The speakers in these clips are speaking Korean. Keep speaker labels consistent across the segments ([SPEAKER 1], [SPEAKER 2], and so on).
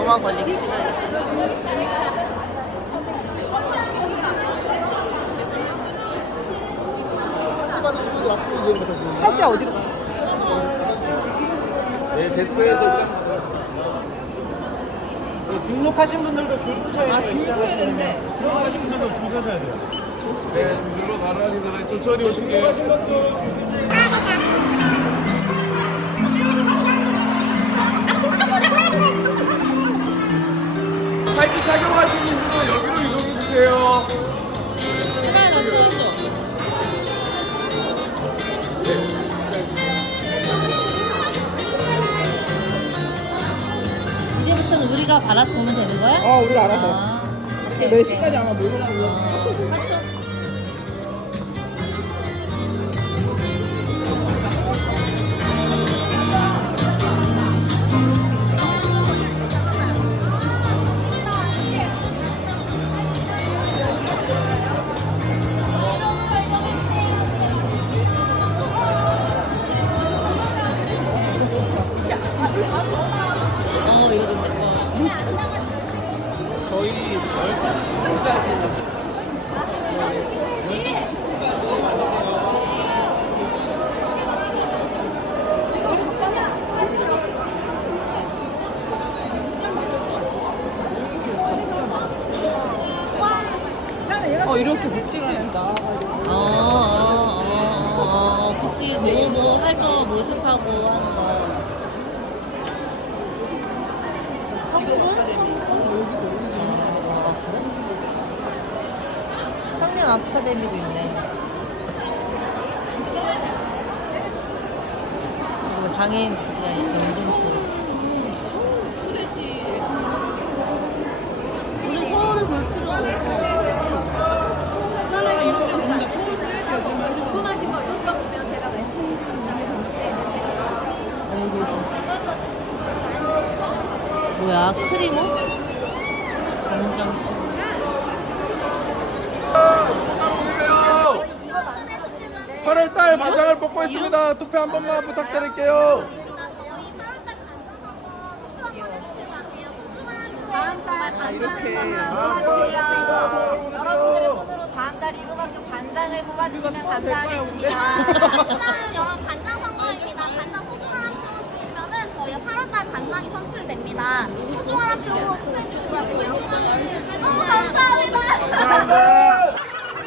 [SPEAKER 1] 5만 걸리겠지. 가야겠다.
[SPEAKER 2] 택시 받으신 분들 앞으로 이동이 되거든요.
[SPEAKER 1] 택시 어디로 가요?
[SPEAKER 2] 네, 데스크에서 있죠. 네, 등록하신 분들도 줄 서셔야 돼요. 줄 서셔야 되는데. 들어가신 분들도 줄 서셔야 돼요.
[SPEAKER 3] 네, 두 줄로 나란히 나란히 천천히 오실게요.
[SPEAKER 2] 등록하신 분도 줄 서셔야
[SPEAKER 3] 마이크 착용하시는 분들은 여기로 이동해 주세요.
[SPEAKER 1] 누나 나 채워줘. 이제부터는 우리가 받아서 보면 되는 거야?
[SPEAKER 4] 우리가 알아서.
[SPEAKER 1] 오케이,
[SPEAKER 4] 몇
[SPEAKER 1] 오케이.
[SPEAKER 4] 시까지 아마 모르라고.
[SPEAKER 1] 이거 좀 내 거.
[SPEAKER 3] 저희 12시 10분까지
[SPEAKER 4] 이렇게 묵직하게 나.
[SPEAKER 1] 그치. 뭐 활동 모집하고 하는 거. 성분? 그래? 청년 아카데미도 있네. 이거 방해 연동표. 우리 서울을 볼 필요가 없어.
[SPEAKER 5] 궁금하신 거 여쭤보면 제가 말씀드리겠습니다.
[SPEAKER 1] 뭐야? 크리모? 감정.
[SPEAKER 3] 8월달 반장을 뽑고 있습니다. 투표 한 번만 부탁드릴게요.
[SPEAKER 5] 다음 달 반장을 뽑아주세요. 여러분들의 손으로 다음 달 이거밖에 반장을 뽑아주시면 감사하겠습니다.
[SPEAKER 6] 여러분 반장 선거입니다. 반장 소중한 한 표 주시면은 저희가 8월달 반장이 선출됩니다. 소중한 한 표 투표해 주시고요. 너무 감사합니다.
[SPEAKER 3] 감사합니다.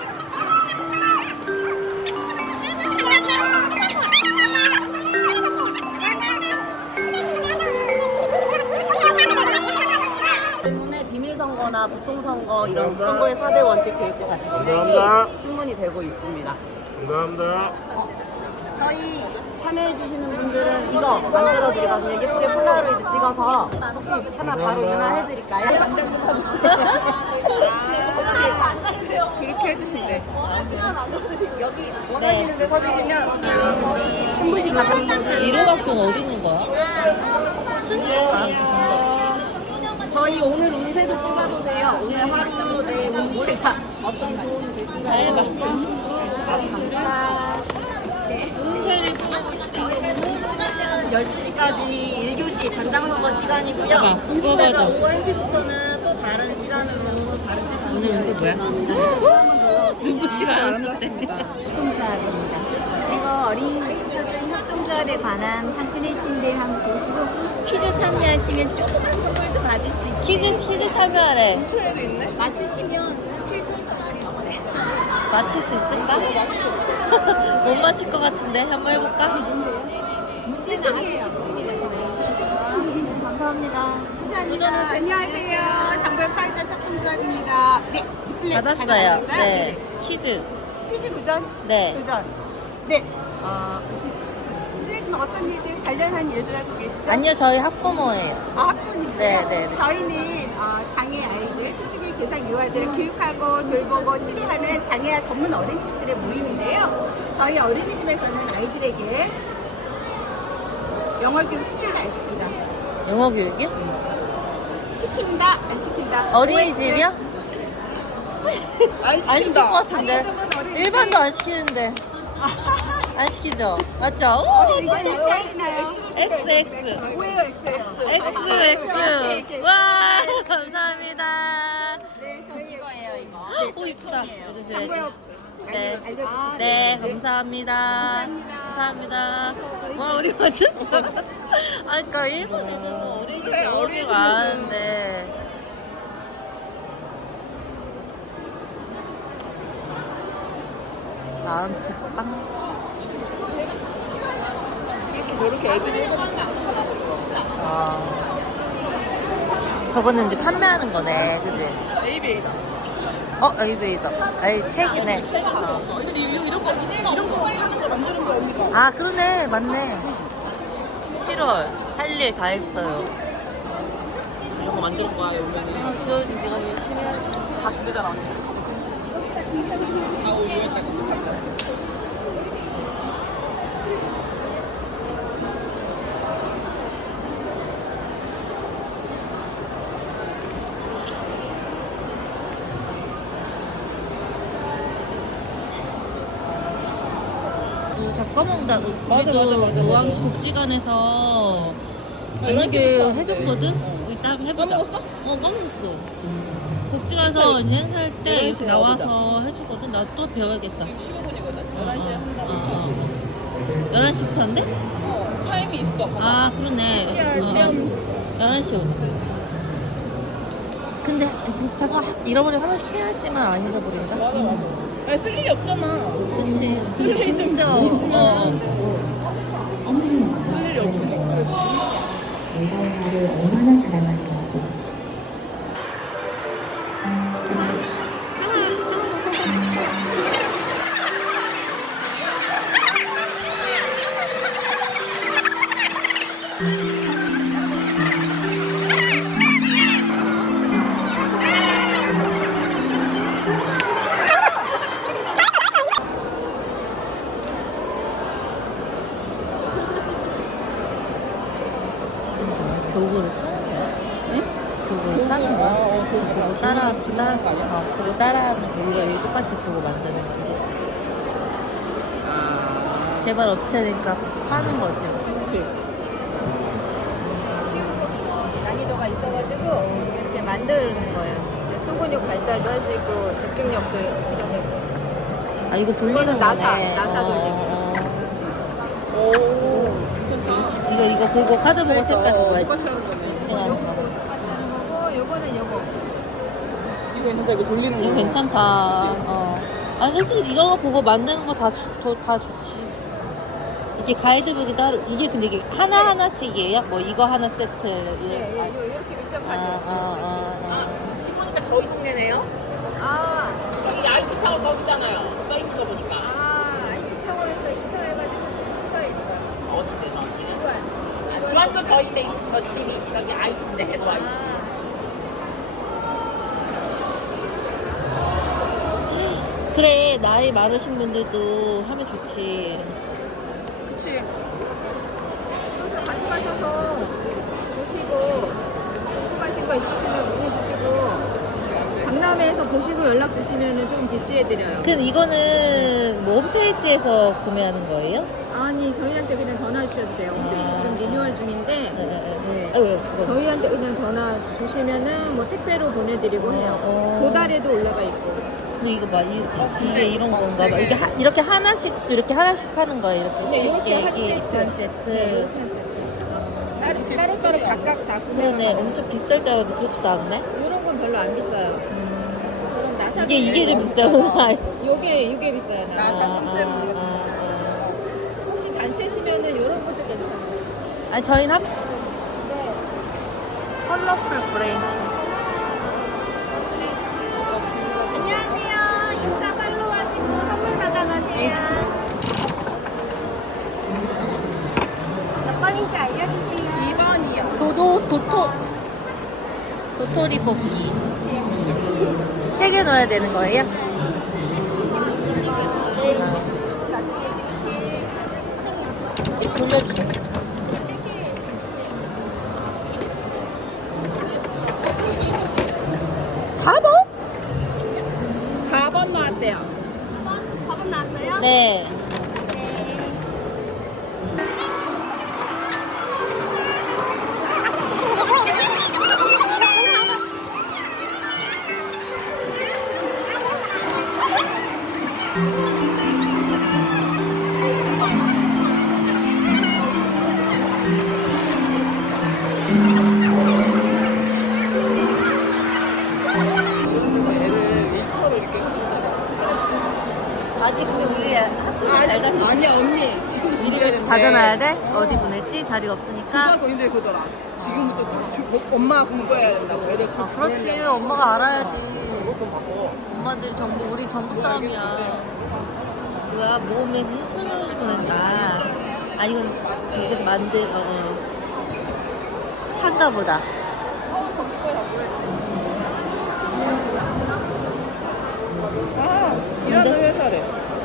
[SPEAKER 7] 때문에 비밀 선거나 보통 선거 이런 선거의 4대 원칙 교육과 같이 진행이 충분히 되고 있습니다.
[SPEAKER 3] 감사합니다.
[SPEAKER 7] 저희 참여해 주시는 분들은 이거 만들어 드리거든요. 예쁘게 폴라로이드 찍어서 혹시 하나 바로 인화해 드릴까요?
[SPEAKER 4] 그렇게 해주신대.
[SPEAKER 7] 여기 원하시는 데 서주시면 한 분씩 받습니다.
[SPEAKER 1] 이루박돈 어디 있는 거야? 순천가?
[SPEAKER 7] 저희 오늘 운세도 찾아보세요. 오늘 하루 내 운세가 어떤 좋은 글귀가
[SPEAKER 1] 잘 봐.
[SPEAKER 7] 감사합니다. 시간은 12시까지 1교시 반장 선거 시간이고요.
[SPEAKER 1] 봐봐, 이거 봐줘.
[SPEAKER 7] 오후 1시부터는 또 다른 시간으로 또 다른 세상
[SPEAKER 1] 오늘 운세 뭐야? 눈부시가 아름답대.
[SPEAKER 5] 협동조합입니다. 생어 어린이집들 협동조합에 관한 판크네신들 한번 보시고 퀴즈 참여하시면 조그만 선물도 받을 수 있어요.
[SPEAKER 1] 퀴즈 참여하래.
[SPEAKER 5] 맞추시면 필통 선물이
[SPEAKER 1] 맞출 수 있을까? 못 맞힐 것 같은데 한번 해볼까?
[SPEAKER 5] 문제는 아주 쉽습니다. 감사합니다.
[SPEAKER 4] 감사합니다. 안녕하세요. 장구역 사회자 협동조합입니다. 네. 플랫
[SPEAKER 1] 받았어요.
[SPEAKER 4] 가져가셨어요?
[SPEAKER 1] 네. 퀴즈.
[SPEAKER 4] 퀴즈 도전?
[SPEAKER 1] 네.
[SPEAKER 4] 도전. 네. 실례지만 어떤 일들 관련한 일들 하고 계시죠?
[SPEAKER 1] 아니요, 저희 학부모예요.
[SPEAKER 4] 학부모님이세요?
[SPEAKER 1] 네, 네, 네.
[SPEAKER 4] 저희는 장애 아이들, 특수기 개상 유아들을 교육하고 돌보고 치료하는 장애아 전문 어린이집들의 모임인데요. 저희 어린이집에서는 아이들에게 영어 교육 시킬까 안 시킨다?
[SPEAKER 1] 영어 교육이요?
[SPEAKER 4] 시킨다 안 시킨다?
[SPEAKER 1] 어린이집이요? 안 시킬 것 같은데.
[SPEAKER 4] 장애전문 어린이집.
[SPEAKER 1] 일반도 안 시키는데. 안 시키죠? 맞죠? 오,
[SPEAKER 4] 이번에 차이나요?
[SPEAKER 1] X XX.
[SPEAKER 4] 뭐예요, X예요?
[SPEAKER 1] XX. 와, 감사합니다.
[SPEAKER 4] 네, 저희
[SPEAKER 5] 이거예요, 이거.
[SPEAKER 1] 오, 이쁘다. 이거 줘야지.
[SPEAKER 4] 광고요.
[SPEAKER 1] 네.
[SPEAKER 4] 알려주세요.
[SPEAKER 1] 네, 감사합니다. 감사합니다. 와, 우리 맞췄어. 아, 그니까 일본에는 어린이집 어린이가 많은데. 마음 책방.
[SPEAKER 2] 저렇게 애들이
[SPEAKER 1] 아. 저거는 이제 판매하는 거네, 그지?
[SPEAKER 2] 에이베이다.
[SPEAKER 1] 에이베이다. 에이, 책이네.
[SPEAKER 2] 근데 이런 거 만드는 거 언니가.
[SPEAKER 1] 아, 그러네. 맞네. 7월. 할 일 다 했어요.
[SPEAKER 2] 이런 거 만드는 거야 여기는.
[SPEAKER 1] 아, 지원이 네가 열심히 해야지.
[SPEAKER 2] 다 준비잖아 언니. 아 우유 했다 못한다.
[SPEAKER 1] 저거 먹다. 우리도 노왕시 복지관에서 연예교 해줬거든? 이따 해보자.
[SPEAKER 2] 까먹었어?
[SPEAKER 1] 까먹었어. 복지관에서 이제 행사할 때 이렇게 나와서 해주거든? 나 또 배워야겠다.
[SPEAKER 2] 15분이거든. 11시에 한다고.
[SPEAKER 1] 11시부터인데?
[SPEAKER 2] 타임이 있어.
[SPEAKER 1] 아, 그러네. 11시에 오자. 근데 진짜 저거 잃어버리면 한 번씩 해야지만 안 잊어버린다?
[SPEAKER 2] 맞아. 아니 쓸 일이 없잖아.
[SPEAKER 1] 그치. 근데 진짜,
[SPEAKER 2] 쓸 일이 없어.
[SPEAKER 8] 내가 나를 얼마나 사랑하는지.
[SPEAKER 1] 교구를 사는 거야? 응? 교구를 사는 거야? 보고 보고 따라하는 거. 이거 똑같이 보고 만드는 거지, 그치? 개발 업체니까 파는 거지.
[SPEAKER 5] 쉬우고 난이도가 있어가지고 이렇게 만드는 거예요. 이제 소근육 발달도 할 수 있고 집중력도 치료되고.
[SPEAKER 1] 아, 이거 돌리는 거네.
[SPEAKER 5] 나사 돌리기.
[SPEAKER 1] 이거 보고 카드 보고 색깔 보고 해야지.
[SPEAKER 2] 똑같이 하는 거네.
[SPEAKER 1] 매칭하는 거.
[SPEAKER 5] 똑같이 하는 거고 요거는 요거.
[SPEAKER 2] 이거 괜찮다. 이거 돌리는 거.
[SPEAKER 1] 이거 괜찮다. 아니, 솔직히 이런 거 보고 만드는 거 다 좋지. 이게 가이드북이 따로, 근데 이게 하나하나씩이에요? 뭐 이거 하나 세트.
[SPEAKER 5] 네, 이렇게 미션 카드.
[SPEAKER 2] 집 보니까 저희 동네네요.
[SPEAKER 5] 아,
[SPEAKER 2] 저기 아이스타워 거기잖아요. 써있는 거 보니까.
[SPEAKER 5] 아이타워에서 이사해가지고 근처에 있어요.
[SPEAKER 2] 어딘데 저기?
[SPEAKER 5] 주안.
[SPEAKER 2] 주안도 저희 집이 여기 아이스인데 해도 아이스.
[SPEAKER 1] 그래, 나이 많으신 분들도 하면 좋지.
[SPEAKER 2] 그치.
[SPEAKER 5] 그래서 같이 가셔서 보시고 궁금하신 거 있으시면 문의 주시고 강남에서 보시고 연락 주시면 좀 비시해드려요.
[SPEAKER 1] 근데 이거는 뭐 홈페이지에서 구매하는 거예요?
[SPEAKER 5] 아니 저희한테 그냥 전화 주셔도 돼요. 홈페이지 지금 리뉴얼 중인데
[SPEAKER 1] 네. 왜 그거?
[SPEAKER 5] 저희한테 그냥 전화 주시면은 뭐 택배로 보내드리고 해요. 조달에도 올라가 있고.
[SPEAKER 1] 근데 이거 봐, 이게 이런 건가 봐. 이게 이렇게 하나씩 파는 거예요. 이렇게 쉽게 이게 2탄 세트.
[SPEAKER 5] 따로따로 각각 다
[SPEAKER 1] 그러네.
[SPEAKER 5] 구매하는
[SPEAKER 1] 엄청 비쌀 줄 알았는데 그렇지도 않네.
[SPEAKER 5] 이런 건 별로 안 비싸요. 저런 나사
[SPEAKER 1] 이게 좀 비싸구나.
[SPEAKER 5] 이게 비싸요. 나사. 혹시 단체시면은 이런 것도 괜찮아요.
[SPEAKER 1] 아니 저희는 컬러풀 브레인치.
[SPEAKER 5] 안녕하세요. 인스타 팔로우 하시고 선물 받아가세요. 몇 번인지 알려주세요. 2번이요.
[SPEAKER 1] 도토리 뽑기. 3개 넣어야 되는 거예요? 이렇게 돌려주셨어. 4번?
[SPEAKER 2] 4번 나왔대요.
[SPEAKER 5] 4번 나왔어요?
[SPEAKER 1] 네. 보내놔야 돼? 어디 보낼지? 자리가 없으니까?
[SPEAKER 7] 돈인데 그거더라. 지금부터 딱 엄마 공부해야 된다고. 애들
[SPEAKER 1] 아, 그렇지. 엄마가 알아야지. 엄마들이 전부, 우리 전부 싸움이야. 뭐야, 모험에서 20만 원씩 보낸다. 아, 이건 여기서 차인가 보다.
[SPEAKER 7] 일하는 회사래.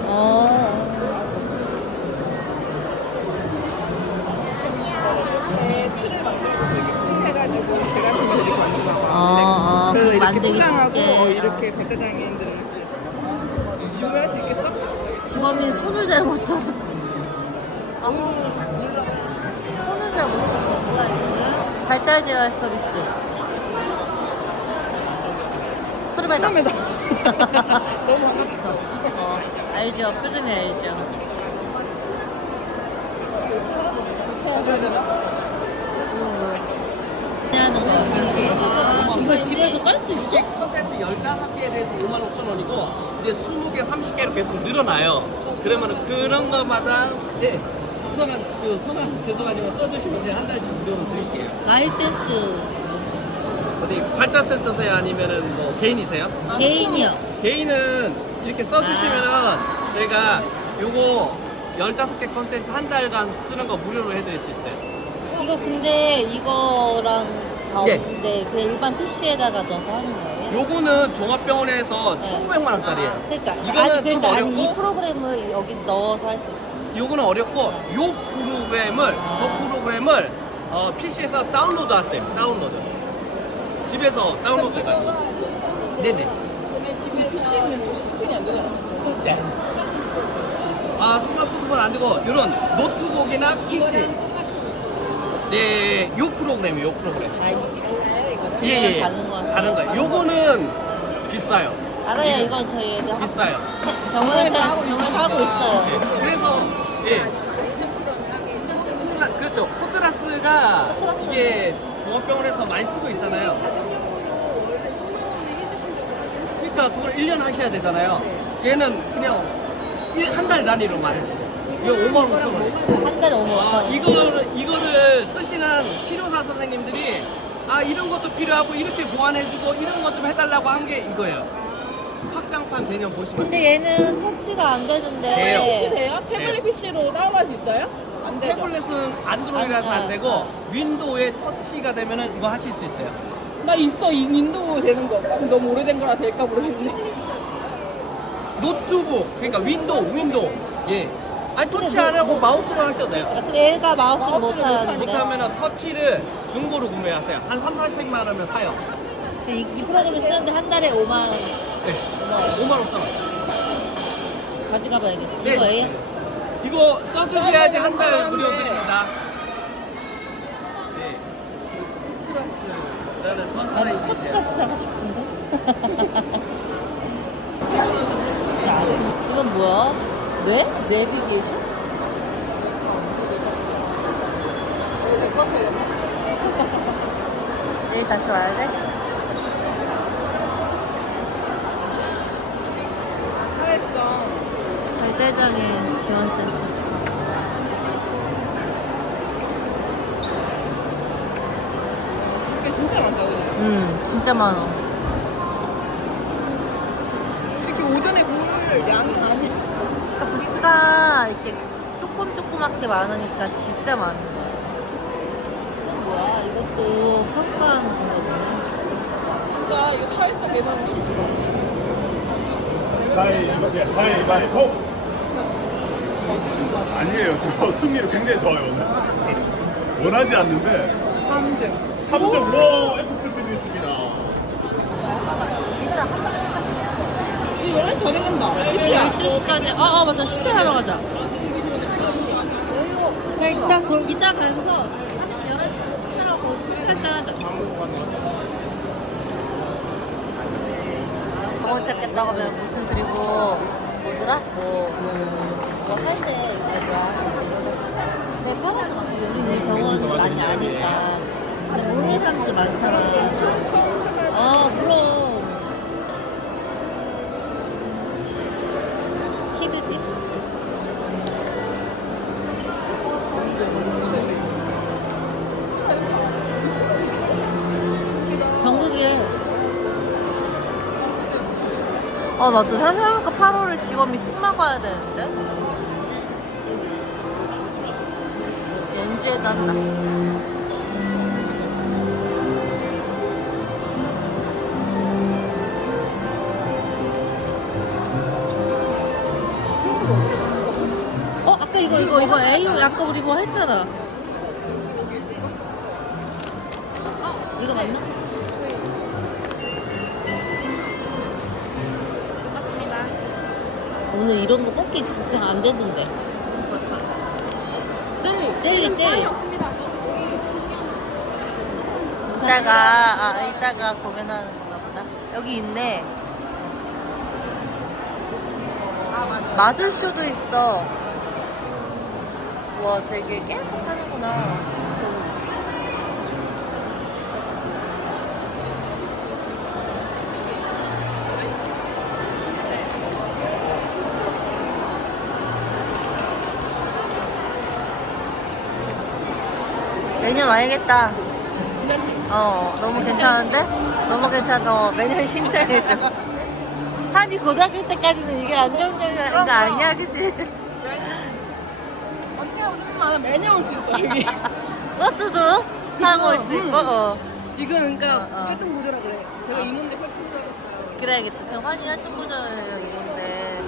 [SPEAKER 7] 틀을 만들고 이렇게 쿵 해가지고 개 같은 거 이렇게 만들고.
[SPEAKER 1] 그래서
[SPEAKER 7] 이렇게
[SPEAKER 1] 만들기
[SPEAKER 7] 포장하고
[SPEAKER 1] 쉽게.
[SPEAKER 7] 이렇게 백과장님들은 이렇게 지원을 할 수 있겠어?
[SPEAKER 1] 직원이 손을 잘못 써서. 손을 잘못 써서. 뭐야, 이거는? 발달 재활 서비스. 푸르메다.
[SPEAKER 7] 처음에다. 너무 반갑다.
[SPEAKER 1] 알죠. 푸르메 알죠. 하는 거야, 이제. 이걸 집에서 깔 수 있어?
[SPEAKER 2] 컨텐츠 15개에 대해서 55,000원이고 이제 20개, 30개로 계속 늘어나요. 그러면 그런 거마다 네, 우선은 그 성함 죄송하지만 써주시면 제가 한 달치 무료로 드릴게요.
[SPEAKER 1] 라이센스.
[SPEAKER 2] 어디 발달센터세요? 아니면은 뭐 개인이세요?
[SPEAKER 1] 개인이요.
[SPEAKER 2] 개인은 이렇게 써주시면은 저희가 요거 15개 컨텐츠 한 달간 쓰는 거 무료로 해드릴 수 있어요.
[SPEAKER 1] 이거 근데 이거랑 다
[SPEAKER 2] 예.
[SPEAKER 1] 없는데 그냥 일반 PC에다가 넣어서 하는 거예요?
[SPEAKER 2] 요거는 종합병원에서 1,500만 원짜리예요.
[SPEAKER 1] 그러니까
[SPEAKER 2] 이거는 좀
[SPEAKER 1] 아니,
[SPEAKER 2] 어렵고
[SPEAKER 1] 이 프로그램을 여기 넣어서 할 수 있어요.
[SPEAKER 2] 요거는 어렵고 요 프로그램을 저 프로그램을 PC에서 다운로드 하세요. 다운로드. 집에서 다운로드 해가지고. 네네.
[SPEAKER 7] 지금 PC는 touch스크린이 안 되잖아.
[SPEAKER 1] 그러니까.
[SPEAKER 2] 아 스마트폰 안 되고 이런 노트북이나 PC. 네, 요 프로그램이요. 요 프로그램. 예예.
[SPEAKER 1] 다른 거.
[SPEAKER 2] 다른 거. 요거는 비싸요.
[SPEAKER 1] 알아요. 이건 저희 애들
[SPEAKER 2] 비싸요.
[SPEAKER 1] 병원에서 하고 있어요.
[SPEAKER 2] 예, 그래서 예. 그렇죠. 포트라스가 이게 종합병원에서 많이 쓰고 있잖아요. 그러니까 그걸 1년 하셔야 되잖아요. 얘는 그냥 한 달 단위로만 해주세요. 이거 55,000원.
[SPEAKER 1] 한 달에 5만
[SPEAKER 2] 이거를 쓰시는 치료사 선생님들이 아 이런 것도 필요하고 이렇게 보완해주고 이런 것 좀 해달라고 한 게 이거예요. 확장판 개념 보시면.
[SPEAKER 1] 근데 얘는 터치가 안 되는데.
[SPEAKER 2] 돼요.
[SPEAKER 7] 돼요? 태블릿 PC로 다운할 수 있어요? 안 되죠.
[SPEAKER 2] 태블릿은 안드로이드라서 안 되고 윈도우에 터치가 되면은 이거 하실 수 있어요.
[SPEAKER 7] 나 있어 이 윈도우 되는 거. 너무 오래된 거라 될까 모르겠네.
[SPEAKER 2] 노트북 그러니까 윈도우 예. 아니 터치 안 하고 마우스로 하셔도 돼요.
[SPEAKER 1] 근데 얘가 마우스를 못 하는데.
[SPEAKER 2] 못하면은 터치를 중고로 구매하세요. 한 3, 40만 원면 사요.
[SPEAKER 1] 이 프로그램을 쓰는데 한 달에 5만 원
[SPEAKER 2] 네. 55,000원.
[SPEAKER 1] 가져가 봐야겠다.
[SPEAKER 2] 네.
[SPEAKER 1] 이거예요?
[SPEAKER 2] 이거 써주셔야지 한 달 무료 드립니다. 네. 포트라스라는 전사장이
[SPEAKER 1] 나는 포트라스 하고 싶은데. 야, 이건 뭐야? 내비게이션? 내일 다시 와야 돼? 발달장애 지원센터.
[SPEAKER 7] 이게 진짜 많다. 그죠?
[SPEAKER 1] 진짜 많아.
[SPEAKER 7] 이렇게 오전에 볼 양이 많이.
[SPEAKER 1] 그러니까 부스가 이렇게 조그맣게 많으니까 진짜 많은 거야. 이건 뭐야? 이것도 평가하는 건가 보네.
[SPEAKER 7] 그러니까 이거 사회성 계산.
[SPEAKER 3] 가위바위보. 아니에요. 저 승리를 굉장히 좋아요 오늘. 원하지 않는데 3등 로 F풀 드리겠습니다.
[SPEAKER 7] 이거 11시 더 되겠다. 집이야.
[SPEAKER 1] 12시까지. 맞아. 10회 하러 가자. 그냥 이따 가면서 11시 10회라고 한잔 하자. 병원 찾겠다고 하면 무슨 그리고 뭐더라? 뭐 할때 이거 뭐야? 있어. 대병원은 많은데 우리는 병원 많이 아니까. 근데 모르는 사람들 많잖아. 물론. 키드집. 맞다. 생각해보니까 8월에 지원비 쑥 가야 되는데. 연주에도 한다. 아까 이거 A 아까 우리 뭐 했잖아. 이거 맞나? 오늘 이런 거 뽑기 진짜 안 되던데. 젤리. 이따가 공연하는 건가 보다. 여기 있네. 마술쇼도 있어. 와, 되게 계속 하는구나. 내년 와야겠다. 너무 괜찮은데? 너무 괜찮아. 매년 신청해줘. 한이 고등학교 때까지는 이게 안정적인 거 아니야, 그치?
[SPEAKER 7] 매년 올 수 있어 여기.
[SPEAKER 1] 버스도 타고 올 수 있고,
[SPEAKER 7] 지금 그러니까
[SPEAKER 1] 어.
[SPEAKER 7] 활동 보조라 그래. 제가 이문대 활동 보조였어요.
[SPEAKER 1] 그래야겠다. 저 환희 활동 보잖아요, 이건데.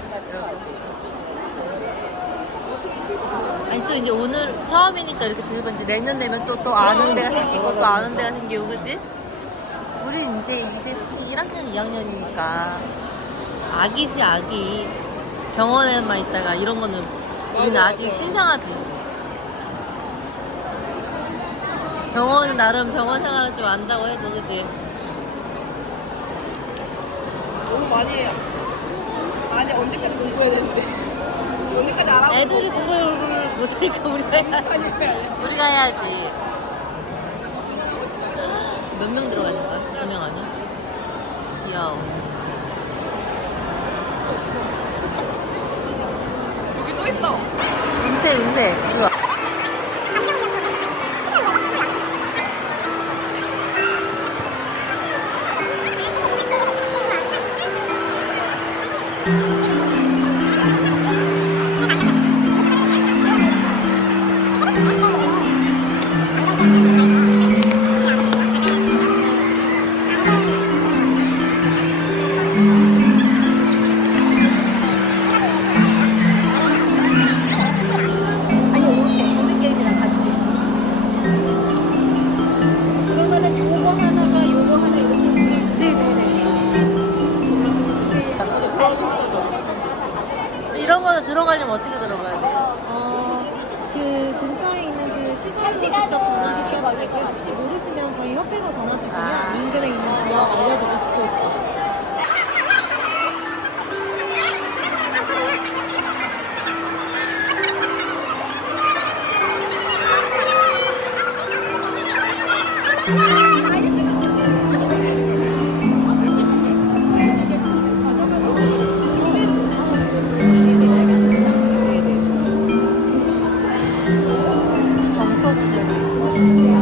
[SPEAKER 1] 아니, 또 이제 오늘 처음이니까 이렇게 들으면 이제 내년 되면 또 아는 데가 생기고, 또 아는 데가 생기고, 그지? 우린 이제 솔직히 1학년, 2학년이니까. 아기지, 아기. 병원에만 있다가 이런 거는 우리는 아직 신상하지. 병원은 나름 병원 생활을 좀 안다고 해도, 그지?
[SPEAKER 7] 너무 많이 해요. 아니 언제까지 공부해야 되는데. 언제까지 안 하고.
[SPEAKER 1] 애들이 공부를 못하니까 우리가 해야지. 우리가 해야지. 몇 명 들어가 있는 거야? 2명 아니야? 귀여워.
[SPEAKER 7] 여기 또 있어.
[SPEAKER 1] 은세, 이리 와.
[SPEAKER 7] 아니 이렇게 모든 게임이랑 같이. 그러면은 요거 하나가 요거 하나 이렇게. 네네네.
[SPEAKER 1] 이런 거는 들어가려면 어떻게 들어가야 돼?
[SPEAKER 9] 그 근처에 있는 그 시설로 직접 전화 주셔가지고 혹시 모르시면 저희 협회로 전화 주시면 인근에 있는 지역 알려드릴 수도 있어요.
[SPEAKER 1] 정서 주제도 있어.